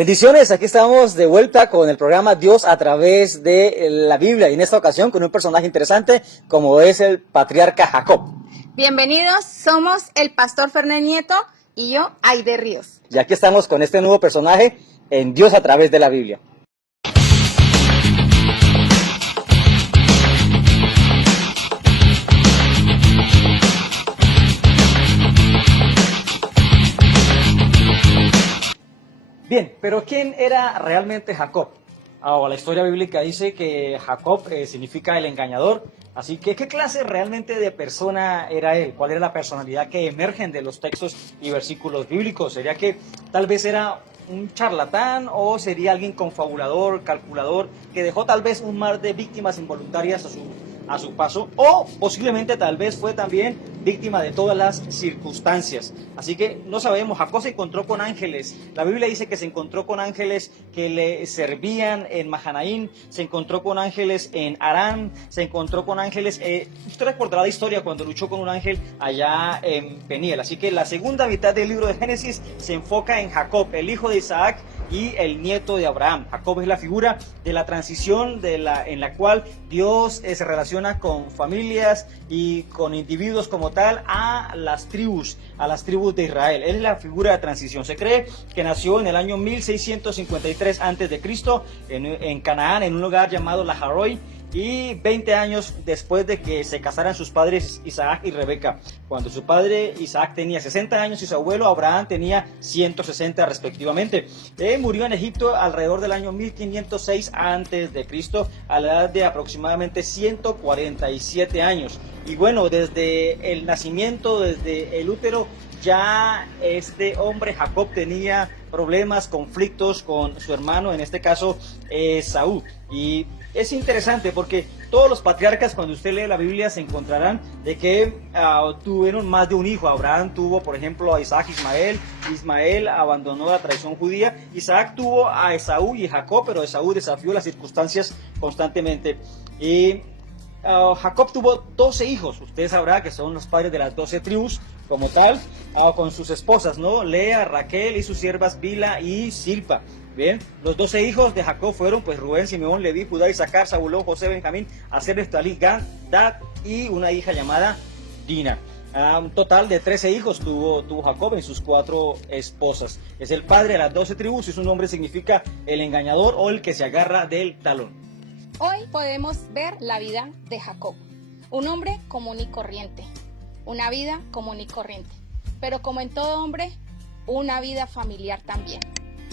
Bendiciones, aquí estamos de vuelta con el programa Dios a través de la Biblia y en esta ocasión con un personaje interesante como es el patriarca Jacob. Bienvenidos, somos el pastor Fernández Nieto y yo, Aide Ríos. Y aquí estamos con este nuevo personaje en Dios a través de la Biblia. Bien, pero ¿quién era realmente Jacob? La historia bíblica dice que Jacob significa el engañador, así que ¿qué clase realmente de persona era él? ¿Cuál era la personalidad que emergen de los textos y versículos bíblicos? ¿Sería que tal vez era un charlatán o sería alguien confabulador, calculador, que dejó tal vez un mar de víctimas involuntarias a su paso, o posiblemente tal vez fue también víctima de todas las circunstancias? Así que no sabemos. Jacob se encontró con ángeles. La Biblia dice que se encontró con ángeles que le servían en Mahanaim, se encontró con ángeles en Harán, se encontró con ángeles, usted recordará la historia cuando luchó con un ángel allá en Peniel. Así que la segunda mitad del libro de Génesis se enfoca en Jacob, el hijo de Isaac y el nieto de Abraham. Jacob es la figura de la transición en la cual Dios se relaciona con familias y con individuos como tal a las tribus de Israel. Él es la figura de transición. Se cree que nació en el año 1653 a.C. en Canaán, en un lugar llamado Laharoy, y 20 años después de que se casaran sus padres Isaac y Rebeca, cuando su padre Isaac tenía 60 años y su abuelo Abraham tenía 160 respectivamente. Murió en Egipto alrededor del año 1506 a.C., a la edad de aproximadamente 147 años. Y bueno, desde el nacimiento, desde el útero, ya este hombre Jacob tenía problemas, conflictos con su hermano, en este caso Esaú. Y es interesante porque todos los patriarcas, cuando usted lee la Biblia, se encontrarán de que tuvieron más de un hijo. Abraham tuvo, por ejemplo, a Isaac, Ismael abandonó la tradición judía. Isaac tuvo a Esaú y Jacob, pero Esaú desafió las circunstancias constantemente. Y Jacob tuvo 12 hijos. Usted sabrá que son los padres de las 12 tribus como tal, con sus esposas, ¿no? Lea, Raquel y sus siervas Bila y Silpa. Bien, los 12 hijos de Jacob fueron pues Rubén, Simeón, Leví, Judá, Isaacar, Zabulón, José, Benjamín, Aser, Neftalí, Gad, y una hija llamada Dina. Un total de 13 hijos tuvo Jacob en sus 4 esposas. Es el padre de las 12 tribus y su nombre significa el engañador o el que se agarra del talón. Hoy podemos ver la vida de Jacob, un hombre común y corriente, una vida común y corriente, pero como en todo hombre, una vida familiar también.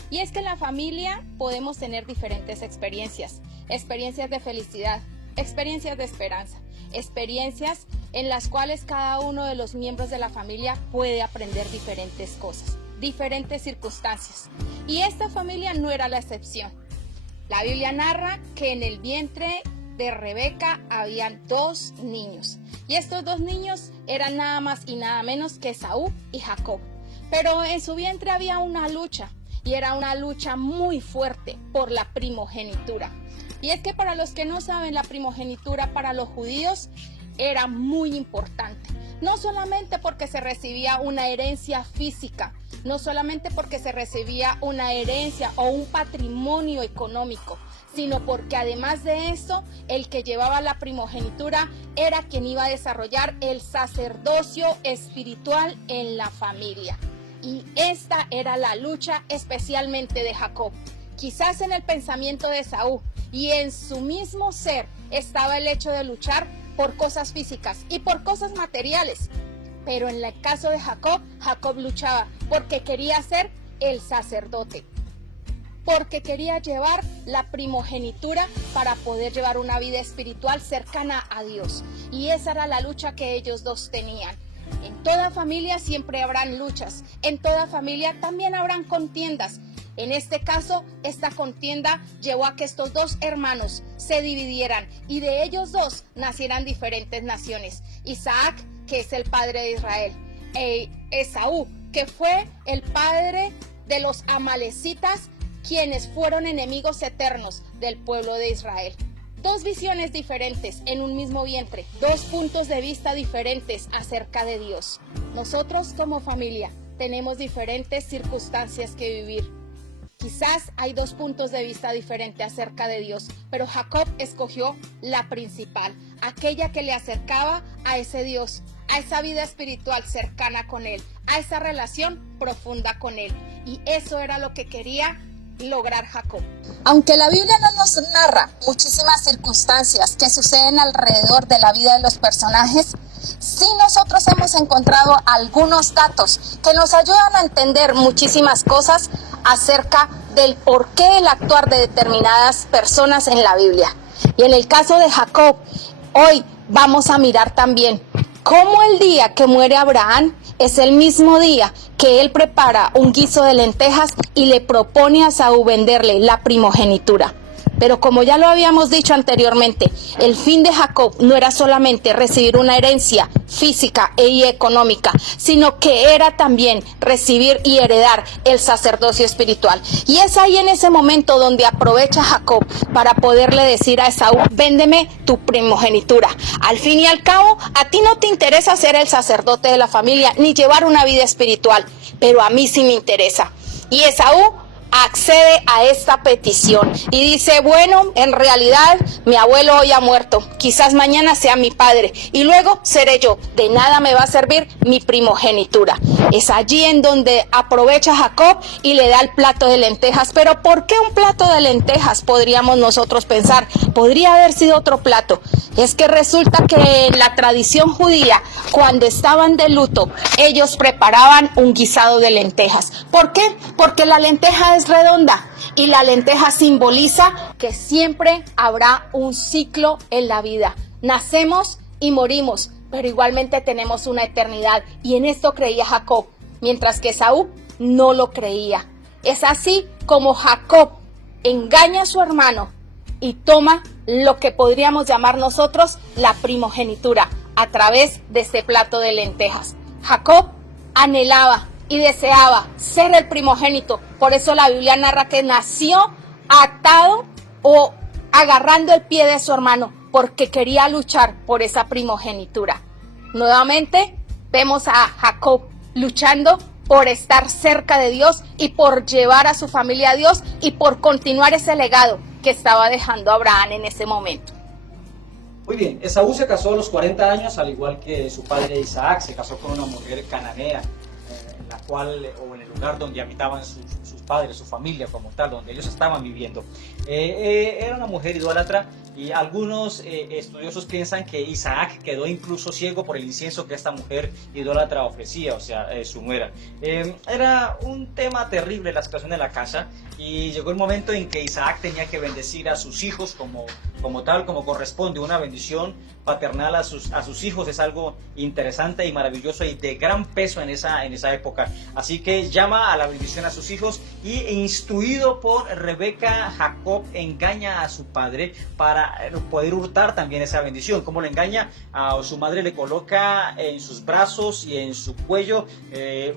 Y es que en la familia podemos tener diferentes experiencias de felicidad, experiencias de esperanza, experiencias en las cuales cada uno de los miembros de la familia puede aprender diferentes cosas, diferentes circunstancias. Y esta familia no era la excepción. La Biblia narra que en el vientre de Rebeca habían 2 niños. Y estos 2 niños eran nada más y nada menos que Esaú y Jacob. Pero en su vientre había una lucha. Y era una lucha muy fuerte por la primogenitura. Y es que para los que no saben, la primogenitura para los judíos era muy importante. No solamente porque se recibía una herencia física, no solamente porque se recibía una herencia o un patrimonio económico, sino porque además de eso, el que llevaba la primogenitura era quien iba a desarrollar el sacerdocio espiritual en la familia. Y esta era la lucha especialmente de Jacob. Quizás en el pensamiento de Esaú y en su mismo ser estaba el hecho de luchar por cosas físicas y por cosas materiales. Pero en el caso de Jacob, Jacob luchaba porque quería ser el sacerdote, porque quería llevar la primogenitura para poder llevar una vida espiritual cercana a Dios. Y esa era la lucha que ellos dos tenían. En toda familia siempre habrán luchas, en toda familia también habrán contiendas. En este caso, esta contienda llevó a que estos 2 hermanos se dividieran y de ellos 2 nacieran diferentes naciones. Isaac, que es el padre de Israel, Esaú, que fue el padre de los amalecitas, quienes fueron enemigos eternos del pueblo de Israel. 2 visiones diferentes en un mismo vientre, 2 puntos de vista diferentes acerca de Dios. Nosotros como familia tenemos diferentes circunstancias que vivir. Quizás hay dos puntos de vista diferentes acerca de Dios, pero Jacob escogió la principal, aquella que le acercaba a ese Dios, a esa vida espiritual cercana con Él, a esa relación profunda con Él. Y eso era lo que quería lograr Jacob. Aunque la Biblia no nos narra muchísimas circunstancias que suceden alrededor de la vida de los personajes, sí nosotros hemos encontrado algunos datos que nos ayudan a entender muchísimas cosas acerca del porqué del actuar de determinadas personas en la Biblia. Y en el caso de Jacob, hoy vamos a mirar también cómo el día que muere Abraham es el mismo día que él prepara un guiso de lentejas y le propone a Esaú venderle la primogenitura. Pero como ya lo habíamos dicho anteriormente, el fin de Jacob no era solamente recibir una herencia física y económica, sino que era también recibir y heredar el sacerdocio espiritual. Y es ahí en ese momento donde aprovecha Jacob para poderle decir a Esaú: véndeme tu primogenitura. Al fin y al cabo, a ti no te interesa ser el sacerdote de la familia ni llevar una vida espiritual, pero a mí sí me interesa. Y Esaú accede a esta petición y dice: bueno, en realidad mi abuelo hoy ha muerto, quizás mañana sea mi padre y luego seré yo, de nada me va a servir mi primogenitura. Es allí en donde aprovecha Jacob y le da el plato de lentejas. Pero ¿por qué un plato de lentejas? Podríamos nosotros pensar, podría haber sido otro plato. Es que resulta que en la tradición judía, cuando estaban de luto, ellos preparaban un guisado de lentejas. ¿Por qué? Porque la lenteja es redonda y la lenteja simboliza que siempre habrá un ciclo en la vida. Nacemos y morimos, pero igualmente tenemos una eternidad, y en esto creía Jacob, mientras que Esaú no lo creía. Es así como Jacob engaña a su hermano y toma lo que podríamos llamar nosotros la primogenitura a través de este plato de lentejas. Jacob anhelaba y deseaba ser el primogénito, por eso la Biblia narra que nació atado o agarrando el pie de su hermano, porque quería luchar por esa primogenitura. Nuevamente vemos a Jacob luchando por estar cerca de Dios y por llevar a su familia a Dios y por continuar ese legado que estaba dejando Abraham en ese momento. Muy bien, Esaú se casó a los 40 años, al igual que su padre Isaac, se casó con una mujer cananea, en la cual, o en el lugar donde habitaban sus padres, su familia como tal, donde ellos estaban viviendo. Era una mujer idólatra, y algunos estudiosos piensan que Isaac quedó incluso ciego por el incienso que esta mujer idólatra ofrecía, o sea, su nuera. Era un tema terrible la situación de la casa, y llegó el momento en que Isaac tenía que bendecir a sus hijos como tal, como corresponde. Una bendición paternal a sus hijos es algo interesante y maravilloso y de gran peso en esa época. Así que llama a la bendición a sus hijos, y instruido por Rebeca, Jacob engaña a su padre para poder hurtar también esa bendición. ¿Cómo le engaña? A su madre le coloca en sus brazos y en su cuello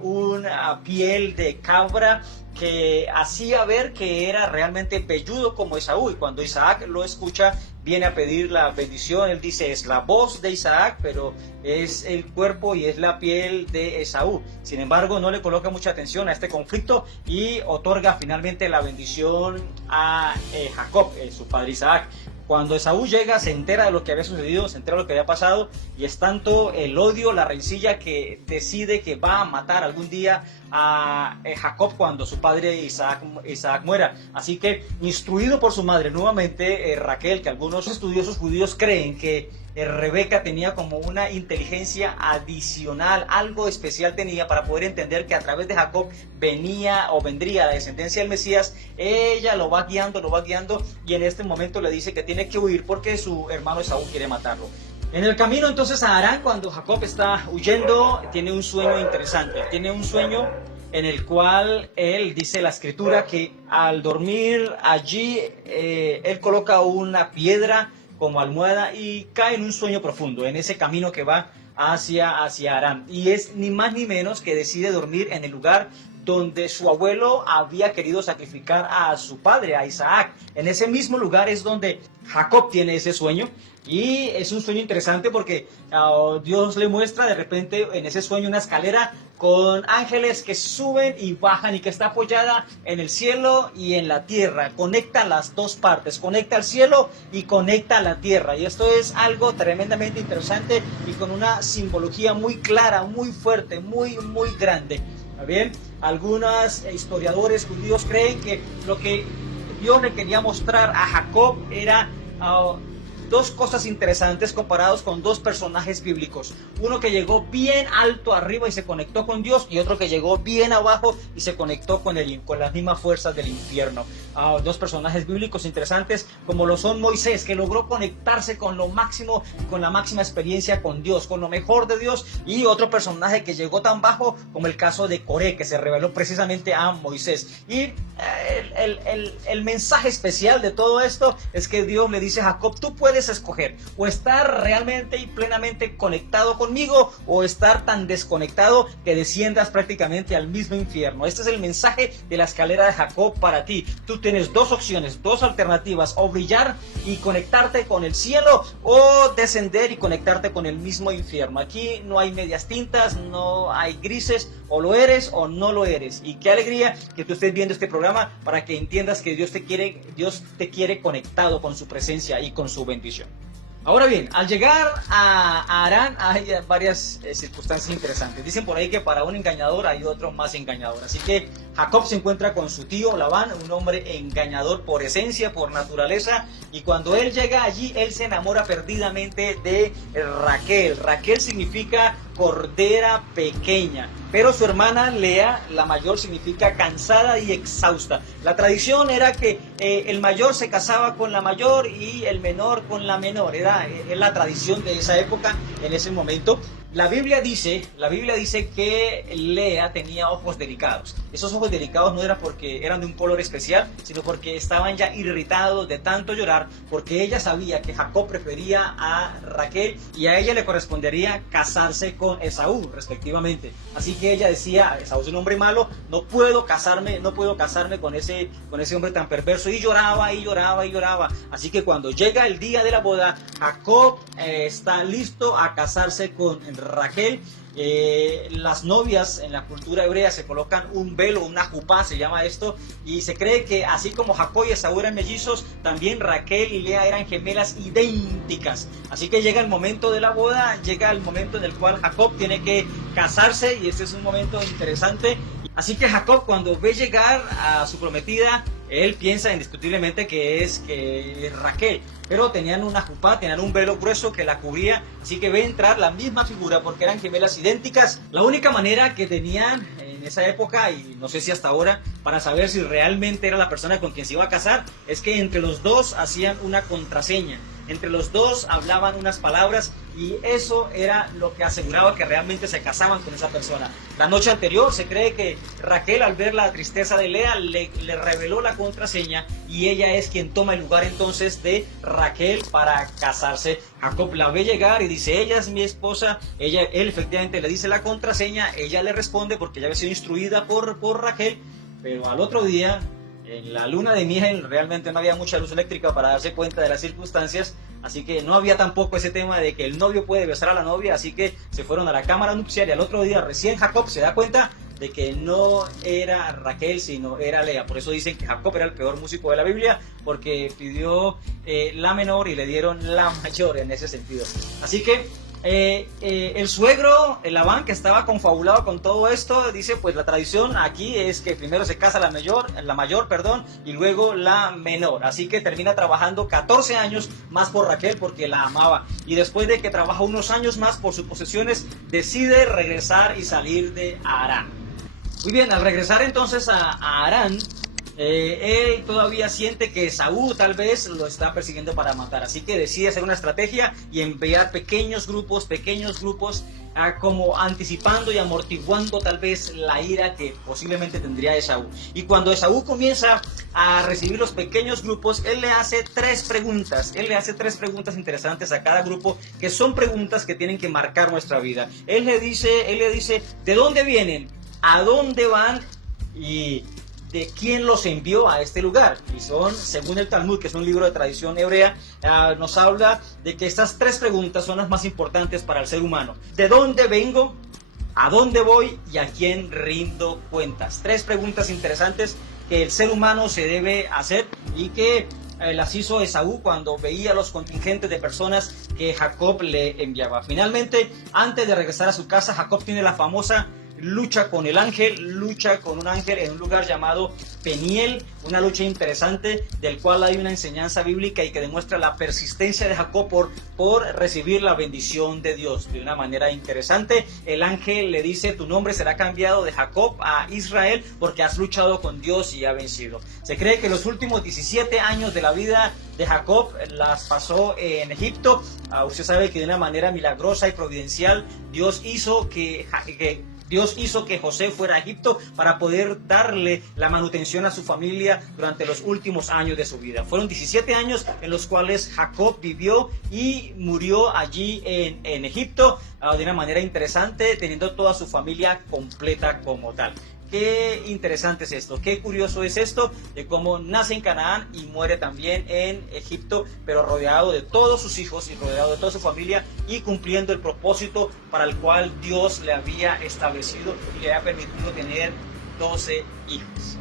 una piel de cabra que hacía ver que era realmente velludo como Esaú, y cuando Isaac lo escucha viene a pedir la bendición. Él dice: es la voz de Isaac, pero es el cuerpo y es la piel de Esaú. Sin embargo, no le coloca mucha atención a este conflicto y otorga finalmente la bendición a Jacob, su padre Isaac. Cuando Esaú llega, se entera de lo que había sucedido, se entera de lo que había pasado, y es tanto el odio, la rencilla, que decide que va a matar algún día a Jacob cuando su padre Isaac muera. Así que, instruido por su madre, nuevamente Raquel, que algunos estudiosos judíos creen que Rebeca tenía como una inteligencia adicional, algo especial tenía para poder entender que a través de Jacob vendría la descendencia del Mesías. Ella lo va guiando, y en este momento le dice que tiene que huir porque su hermano Esaú quiere matarlo. En el camino entonces a Harán, cuando Jacob está huyendo, tiene un sueño interesante. Tiene un sueño en el cual él, dice la escritura, que al dormir allí, él coloca una piedra como almohada y cae en un sueño profundo, en ese camino que va hacia Harán. Y es ni más ni menos que decide dormir en el lugar donde su abuelo había querido sacrificar a su padre, a Isaac. En ese mismo lugar es donde Jacob tiene ese sueño, y es un sueño interesante porque Dios le muestra de repente en ese sueño una escalera con ángeles que suben y bajan y que está apoyada en el cielo y en la tierra. Conecta las dos partes, conecta el cielo y conecta la tierra. Y esto es algo tremendamente interesante y con una simbología muy clara, muy fuerte, muy grande. ¿Está bien? Algunos historiadores judíos creen que lo que Dios le quería mostrar a Jacob era dos cosas interesantes comparados con dos personajes bíblicos. Uno que llegó bien alto arriba y se conectó con Dios, y otro que llegó bien abajo y se conectó con las mismas fuerzas del infierno. Dos personajes bíblicos interesantes como lo son Moisés, que logró conectarse con lo máximo, con la máxima experiencia con Dios, con lo mejor de Dios, y otro personaje que llegó tan bajo como el caso de Coré, que se reveló precisamente a Moisés. Y el mensaje especial de todo esto es que Dios le dice a Jacob: tú puedes escoger o estar realmente y plenamente conectado conmigo, o estar tan desconectado que desciendas prácticamente al mismo infierno. Este es el mensaje de la escalera de Jacob para ti. Tú tienes dos opciones, dos alternativas: o brillar y conectarte con el cielo, o descender y conectarte con el mismo infierno. Aquí no hay medias tintas, no hay grises: o lo eres o no lo eres. Y qué alegría que tú estés viendo este programa para que entiendas que Dios te quiere conectado con su presencia y con su bendición. Ahora bien, al llegar a Harán hay varias circunstancias interesantes. Dicen por ahí que para un engañador hay otro más engañador. Así que Jacob se encuentra con su tío Labán, un hombre engañador por esencia, por naturaleza. Y cuando él llega allí, él se enamora perdidamente de Raquel. Raquel significa cordera pequeña, pero su hermana Lea, la mayor, significa cansada y exhausta. La tradición era que el mayor se casaba con la mayor y el menor con la menor. Es la tradición de esa época, en ese momento. La Biblia dice que Lea tenía ojos delicados. Esos ojos delicados no eran porque eran de un color especial, sino porque estaban ya irritados de tanto llorar, porque ella sabía que Jacob prefería a Raquel y a ella le correspondería casarse con Esaú, respectivamente. Así que ella decía: Esaú es un hombre malo, no puedo casarme con ese hombre tan perverso. Y lloraba. Así que cuando llega el día de la boda, Jacob está listo a casarse con Raquel. Las novias en la cultura hebrea se colocan un velo, una jupá se llama esto, y se cree que así como Jacob y Esaú eran mellizos, también Raquel y Lea eran gemelas idénticas. Así que llega el momento de la boda, llega el momento en el cual Jacob tiene que casarse, y este es un momento interesante. Así que Jacob, cuando ve llegar a su prometida, él piensa indiscutiblemente que es Raquel, pero tenían una jupá, tenían un velo grueso que la cubría, así que ve entrar la misma figura porque eran gemelas idénticas. La única manera que tenían en esa época, y no sé si hasta ahora, para saber si realmente era la persona con quien se iba a casar, es que entre los dos hacían una contraseña. Entre los dos hablaban unas palabras, y eso era lo que aseguraba que realmente se casaban con esa persona. La noche anterior se cree que Raquel, al ver la tristeza de Lea, le reveló la contraseña, y ella es quien toma el lugar entonces de Raquel para casarse. Jacob la ve llegar y dice: ella es mi esposa. Él efectivamente le dice la contraseña, ella le responde porque ya había sido instruida por Raquel, pero al otro día, en la luna de miel, realmente no había mucha luz eléctrica para darse cuenta de las circunstancias, así que no había tampoco ese tema de que el novio puede besar a la novia, así que se fueron a la cámara nupcial, y al otro día recién Jacob se da cuenta de que no era Raquel, sino era Lea. Por eso dicen que Jacob era el peor músico de la Biblia, porque pidió la menor y le dieron la mayor en ese sentido. Así que el suegro, el Labán, que estaba confabulado con todo esto, dice: pues la tradición aquí es que primero se casa la mayor, y luego la menor. Así que termina trabajando 14 años más por Raquel porque la amaba, y después de que trabaja unos años más por sus posesiones, decide regresar y salir de Harán. Muy bien, al regresar entonces a Harán, él todavía siente que Esaú tal vez lo está persiguiendo para matar, así que decide hacer una estrategia y enviar pequeños grupos, como anticipando y amortiguando tal vez la ira que posiblemente tendría Esaú. Y cuando Esaú comienza a recibir los pequeños grupos, él le hace tres preguntas interesantes a cada grupo, que son preguntas que tienen que marcar nuestra vida. Él le dice: ¿de dónde vienen? ¿A dónde van? Y de quién los envió a este lugar. Y son, según el Talmud, que es un libro de tradición hebrea, nos habla de que estas tres preguntas son las más importantes para el ser humano. ¿De dónde vengo? ¿A dónde voy y a quién rindo cuentas? 3 preguntas interesantes que el ser humano se debe hacer y que las hizo Esaú cuando veía los contingentes de personas que Jacob le enviaba. Finalmente, antes de regresar a su casa, Jacob tiene la famosa lucha con el ángel, lucha con un ángel en un lugar llamado Peniel, una lucha interesante del cual hay una enseñanza bíblica y que demuestra la persistencia de Jacob por recibir la bendición de Dios. De una manera interesante, el ángel le dice: tu nombre será cambiado de Jacob a Israel porque has luchado con Dios y has vencido. Se cree que los últimos 17 años de la vida de Jacob las pasó en Egipto. Usted sabe que de una manera milagrosa y providencial Dios hizo que José fuera a Egipto para poder darle la manutención a su familia durante los últimos años de su vida. Fueron 17 años en los cuales Jacob vivió y murió allí en Egipto de una manera interesante, teniendo toda su familia completa como tal. Qué interesante es esto, qué curioso es esto de cómo nace en Canaán y muere también en Egipto, pero rodeado de todos sus hijos y rodeado de toda su familia y cumpliendo el propósito para el cual Dios le había establecido y le había permitido tener 12 hijos.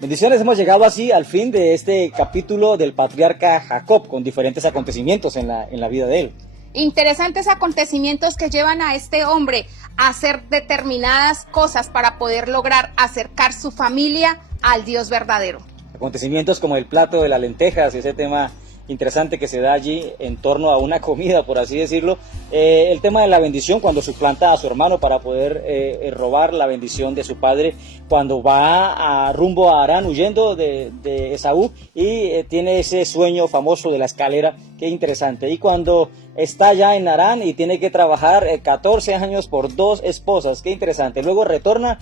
Bendiciones, hemos llegado así al fin de este capítulo del patriarca Jacob, con diferentes acontecimientos en la vida de él. Interesantes acontecimientos que llevan a este hombre a hacer determinadas cosas para poder lograr acercar su familia al Dios verdadero. Acontecimientos como el plato de las lentejas, ese tema interesante que se da allí en torno a una comida, por así decirlo. El tema de la bendición, cuando suplanta a su hermano para poder robar la bendición de su padre, cuando va rumbo a Harán huyendo de Esaú y tiene ese sueño famoso de la escalera, qué interesante. Y cuando está ya en Harán y tiene que trabajar 14 años por 2 esposas, qué interesante. Luego retorna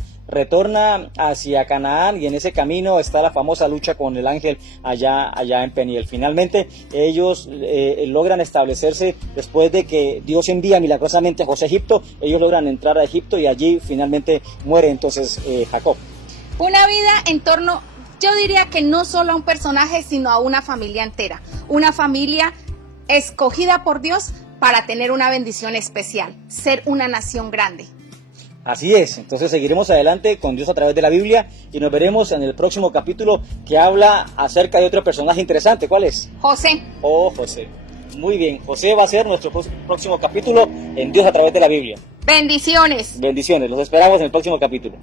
hacia Canaán y en ese camino está la famosa lucha con el ángel allá en Peniel. Finalmente ellos logran establecerse después de que Dios envía milagrosamente a José a Egipto. Ellos logran entrar a Egipto y allí finalmente muere entonces Jacob. Una vida en torno, yo diría que no solo a un personaje, sino a una familia entera. Una familia escogida por Dios para tener una bendición especial, ser una nación grande. Así es, entonces seguiremos adelante con Dios a través de la Biblia y nos veremos en el próximo capítulo que habla acerca de otro personaje interesante. ¿Cuál es? José. José. Muy bien, José va a ser nuestro próximo capítulo en Dios a través de la Biblia. Bendiciones. Bendiciones, los esperamos en el próximo capítulo.